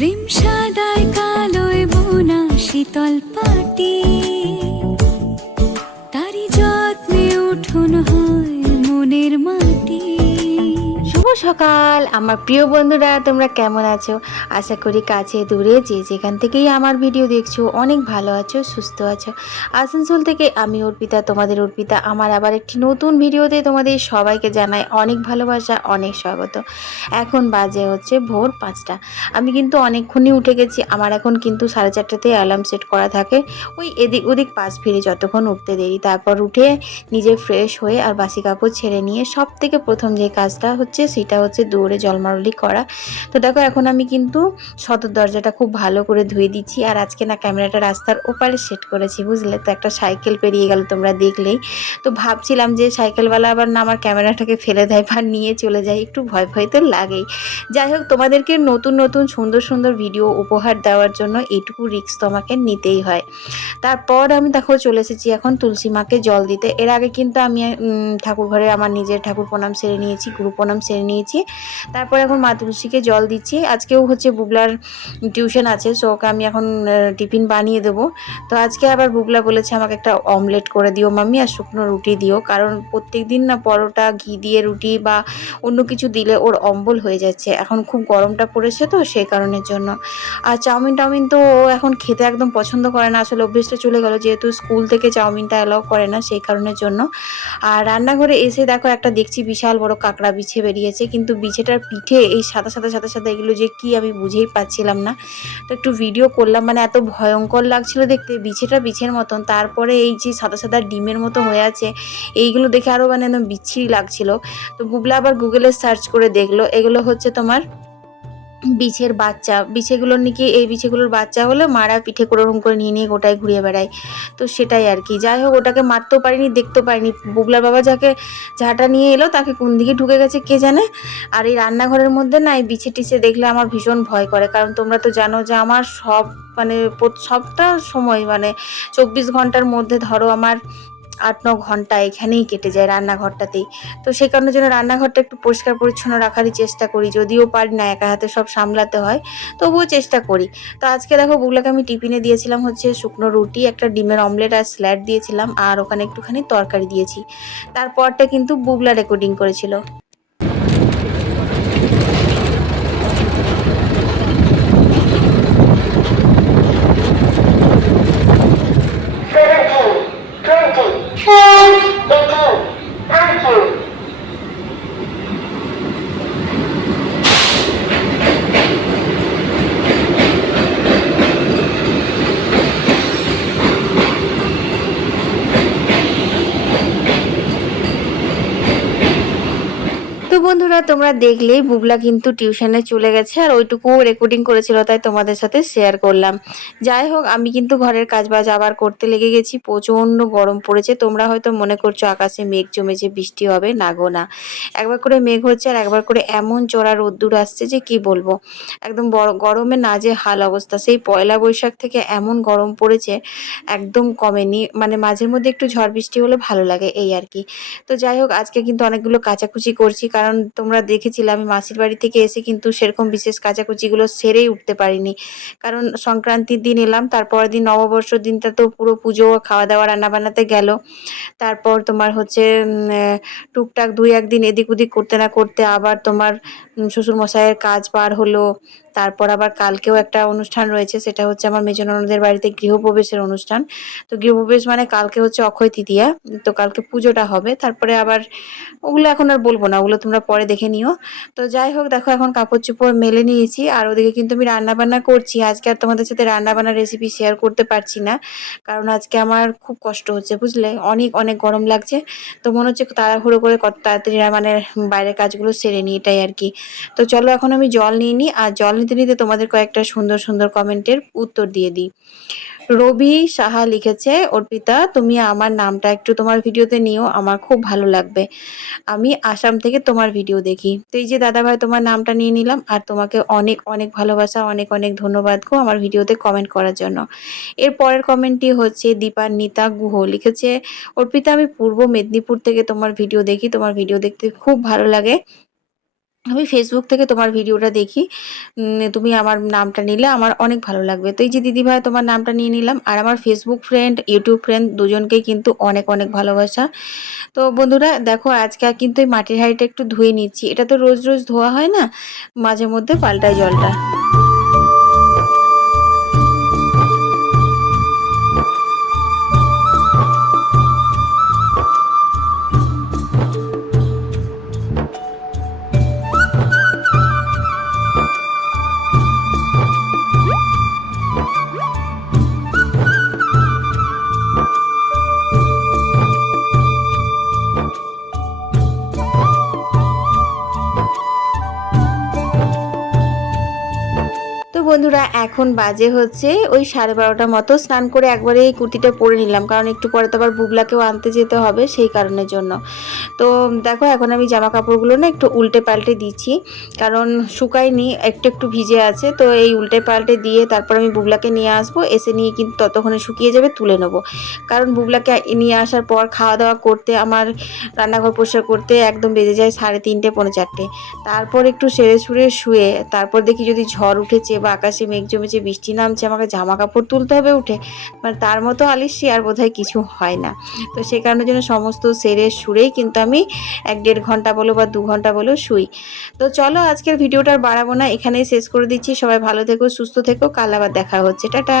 প্রেম সাদায় কালোয় বোনা শীতল পাটি, তারি যত্নে উঠোন হয় মনের মাটি। শুভ সকাল আমার প্রিয় বন্ধুরা, তোমরা কেমন আছো? আশা করি কাছে দূরে যে যেখান থেকেই আমার ভিডিও দেখছো অনেক ভালো আছো, সুস্থ আছো। আসানসোল থেকে আমি অর্পিতা, তোমাদের অর্পিতা আমার আবার একটি নতুন ভিডিওতে তোমাদের সবাইকে জানাই অনেক ভালোবাসা, অনেক স্বাগত। এখন বাজে হচ্ছে ভোর 5টা। আমি কিন্তু অনেকক্ষণই উঠে গেছি। আমার এখন কিন্তু 4:30টাতে অ্যালার্ম সেট করা থাকে, ওই এদিক ওদিক পাশ ফিরে যতক্ষণ উঠতে দেরি। তারপর উঠে নিজে ফ্রেশ হয়ে আর বাসি কাপড় ছেড়ে নিয়ে সব থেকে প্রথম যে কাজটা হচ্ছে সেটা হচ্ছে দৌড়ে জলমারলি করা। তো দেখো এখন আমি কিন্তু সদর দরজাটা খুব ভালো করে ধুয়ে দিচ্ছি। আর আজকে না ক্যামেরাটা রাস্তার ওপারে সেট করেছি, বুঝলে তো। একটা সাইকেল পেরিয়ে গেল, তোমরা দেখলেই। তো ভাবছিলাম যে সাইকেলওয়ালা আবার না আমার ক্যামেরাটাকে ফেলে দেয় বা নিয়ে চলে যায়, একটু ভয় ভয় তো লাগেই। যাই হোক, তোমাদেরকে নতুন নতুন সুন্দর সুন্দর ভিডিও উপহার দেওয়ার জন্য এইটুকু রিস্ক তো আমাকে নিতেই হয়। তারপর আমি দেখো চলে এসেছি এখন তুলসী মাকে জল দিতে। এর আগে কিন্তু আমি ঠাকুর ঘরে আমার নিজের ঠাকুর প্রণাম সেরে নিয়েছি, গুরু প্রণাম সেরে নিয়েছি। তারপর এখন মা তুলসীকে জল দিচ্ছি। আজকেও হচ্ছে বুবলার টিউশন আছে, সো ওকে আমি এখন টিফিন বানিয়ে দেবো। তো আজকে আবার বুবলা বলেছে আমাকে একটা অমলেট করে দিও মাম্মি, আর শুকনো রুটি দিও, কারণ প্রত্যেক দিন না পরোটা ঘি দিয়ে রুটি বা অন্য কিছু দিলে ওর অম্বল হয়ে যাচ্ছে। এখন খুব গরমটা পড়েছে তো সেই কারণের জন্য। আর চাউমিন টাউমিন তো ও এখন খেতে একদম পছন্দ করে না, আসলে অভ্যেসটা চলে গেল, যেহেতু স্কুল থেকে চাউমিনটা অ্যালাউ করে না সেই কারণের জন্য। আর রান্নাঘরে এসে দেখো একটা দেখছি বিশাল বড় কাঁকড়া বিছে বেরিয়েছে, কিন্তু বিছেটার পিঠে এই সাদা সাদা সাদা সাদা এগুলো যে কি আমি বুঝেই পাচ্ছিলাম না। তো একটু ভিডিও করলাম, মানে এত ভয়ঙ্কর লাগছিল দেখতে, বিছেটা বিছের মতন, তারপরে এই যে সাদা সাদা ডিমের মতো হয়ে আছে এইগুলো দেখে আরও মানে একদম বিচ্ছিরি লাগছিল। তো গুগলা আবার গুগলে সার্চ করে দেখলো এগুলো হচ্ছে তোমার বিছের বাচ্চা। বিছেগুলো নাকি এই বিছেগুলোর বাচ্চা হলে মারা পিঠে করে ওরকম করে নিয়ে নিয়ে গোটায় ঘুরিয়ে বেড়ায়। তো সেটাই আর কি। যাই হোক, ওটাকে মারতেও পারিনি, দেখতেও পারিনি। বুবলার বাবা যাকে ঝাঁটা নিয়ে এলো তাকে কোন দিকে ঢুকে গেছে কে জানে। আর এই রান্নাঘরের মধ্যে না এই বিছে টিছে দেখলে আমার ভীষণ ভয় করে, কারণ তোমরা তো জানো যে আমার সব মানে সবটা সময় মানে 24 ঘন্টার মধ্যে ধরো আমার 8-9 ঘন্টা এখানেই কেটে যায় রান্নাঘরটাতেই। তো সেই কারণের জন্য রান্নাঘরটা একটু পরিষ্কার পরিচ্ছন্ন রাখারই চেষ্টা করি, যদিও পারি না, একা হাতে সব সামলাতে হয়, তবুও চেষ্টা করি। তো আজকে দেখো বুগলাকে আমি টিফিনে দিয়েছিলাম হচ্ছে শুকনো রুটি, একটা ডিমের অমলেট আর স্যালাড দিয়েছিলাম, আর ওখানে একটুখানি তরকারি দিয়েছি। তারপরটা কিন্তু বুগলা রেকর্ডিং করেছিল। তো বন্ধুরা, তোমরা দেখলেই বুবলা কিন্তু টিউশনে চলে গেছে, আর ওইটুকু রেকর্ডিং করেছিল, তাই তোমাদের সাথে শেয়ার করলাম। যাই হোক, আমি কিন্তু ঘরের কাজবাজ আবার করতে লেগে গেছি। প্রচণ্ড গরম পড়েছে। তোমরা হয়তো মনে করছো আকাশে মেঘ জমেছে, বৃষ্টি হবে, না গো না। একবার করে মেঘ হচ্ছে আর একবার করে এমন চড়া রোদ্দুর আসছে যে কি বলবো। একদম বড় গরমে নাজেহাল অবস্থা। সেই পয়লা বৈশাখ থেকে এমন গরম পড়েছে, একদম কমেনি। মানে মাঝের মধ্যে একটু ঝড় বৃষ্টি হলে ভালো লাগে, এই আর কি। তো যাই হোক, আজকে কিন্তু অনেকগুলো কাচাকুচি করছি, কারণ তোমরা দেখেছিলে আমি মাসির বাড়ি থেকে এসে কিন্তু সেরকম বিশেষ কাচাকুচিগুলো সেরেই উঠতে পারিনি। কারণ সংক্রান্তির দিন এলাম, তারপরের দিন নববর্ষর দিনটা তো পুরো পুজো খাওয়া দাওয়া রান্না বান্নাতে গেল। তারপর তোমার হচ্ছে টুকটাক 2-1 দিন এদিক ওদিক করতে না করতে আবার তোমার শ্বশুরমশাইয়ের কাজ পার হলো। তারপর আবার কালকেও একটা অনুষ্ঠান রয়েছে, সেটা হচ্ছে আমার মেজ ননদের বাড়িতে গৃহপ্রবেশের অনুষ্ঠান। তো গৃহপ্রবেশ মানে কালকে হচ্ছে অক্ষয় তৃতীয়া, তো কালকে পুজোটা হবে। তারপরে আবার ওগুলো এখন আর বলবো না, ওগুলো তোমরা পরে দেখে নিও। তো যাই হোক, দেখো এখন কাপড় চোপড় মেলে নিয়েছি, আর ওদিকে কিন্তু আমি রান্না বান্না করছি। আজকে আর তোমাদের সাথে রান্না বান্নার রেসিপি শেয়ার করতে পারছি না, কারণ আজকে আমার খুব কষ্ট হচ্ছে, বুঝলে। অনেক অনেক গরম লাগছে। তো মনে হচ্ছে তাড়াহুড়ো করে কত তাড়াতাড়ি মানে বাইরের কাজগুলো সেরে নিই, এটাই আর কি। তো চলো এখন আমি জল নিয়ে নিই, আর জল নিতে নিতে তোমাদের কয়েকটা সুন্দর সুন্দর কমেন্টের উত্তর দিয়ে দিই। রবি সাহা লিখেছে, অর্পিতা তুমি আমার নামটা একটু তোমার ভিডিওতে নিও, আমার খুব ভালো লাগবে। আমি আসাম থেকে তোমার ভিডিও দেখি। তো এই যে দাদা ভাই, তোমার নামটা নিয়ে নিলাম, আর তোমাকে অনেক অনেক ভালোবাসা, অনেক অনেক ধন্যবাদ গো আমার ভিডিওতে কমেন্ট করার জন্য। এর পরের কমেন্টটি হচ্ছে দীপান্বিতা গুহ লিখেছে, অর্পিতা আমি পূর্ব মেদিনীপুর থেকে তোমার ভিডিও দেখি, তোমার ভিডিও দেখতে খুব ভালো লাগে। আমি ফেসবুক থেকে তোমার ভিডিওটা দেখি, তুমি আমার নামটা নিলে আমার অনেক ভালো লাগবে। তো এই যে দিদিভাই তোমার নামটা নিয়ে নিলাম, আর আমার ফেসবুক ফ্রেন্ড, ইউটিউব ফ্রেন্ড দুজনকেই কিন্তু অনেক অনেক ভালোবাসা। তো বন্ধুরা দেখো, আজকে কিন্তু এই মাটির হাঁড়িটা একটু ধুয়ে নিচ্ছি। এটা তো রোজ রোজ ধোয়া হয় না, মাঝে মধ্যে পাল্টাই জলটা। তো বন্ধুরা এখন বাজে হচ্ছে ওই 12:30 মতো। স্নান করে একবারে এই কুর্তিটা পরে নিলাম, কারণ একটু পরে তো আবার বুবলাকেও আনতে যেতে হবে, সেই কারণের জন্য। তো দেখো এখন আমি জামা কাপড়গুলো না একটু উল্টে পাল্টে দিচ্ছি, কারণ শুকায়নি, একটু একটু ভিজে আছে। তো এই উল্টে পাল্টে দিয়ে তারপর আমি বুবলাকে নিয়ে আসবো, এসে নিয়ে কিন্তু ততক্ষণে শুকিয়ে যাবে, তুলে নেবো। কারণ বুবলাকে নিয়ে আসার পর খাওয়া দাওয়া করতে, আমার রান্নাঘর পরিষ্কার করতে একদম বেজে যায় 3:30 পৌনে 4টে। তারপর একটু সেরে সুরে শুয়ে তারপর দেখি যদি ঝড় উঠেছে বা আকাশে মেঘ জমেছে, বৃষ্টি নামছে, আমাকে জামা কাপড় তুলতে হবে উঠে। মানে তার মতো আলিস্যি আর বোধহয় কিছু হয় না। তো সে কারণের জন্য সমস্ত সেরে সুরেই কিন্তু আমি 1-1.5 ঘন্টা বলো বা 2 ঘন্টা বলো শুই। তো চলো আজকের ভিডিওটা আর বাড়াবো না, এখানেই শেষ করে দিচ্ছি। সবাই ভালো থেকো, সুস্থ থেকো, কাল আবার দেখা হচ্ছে, টাটা।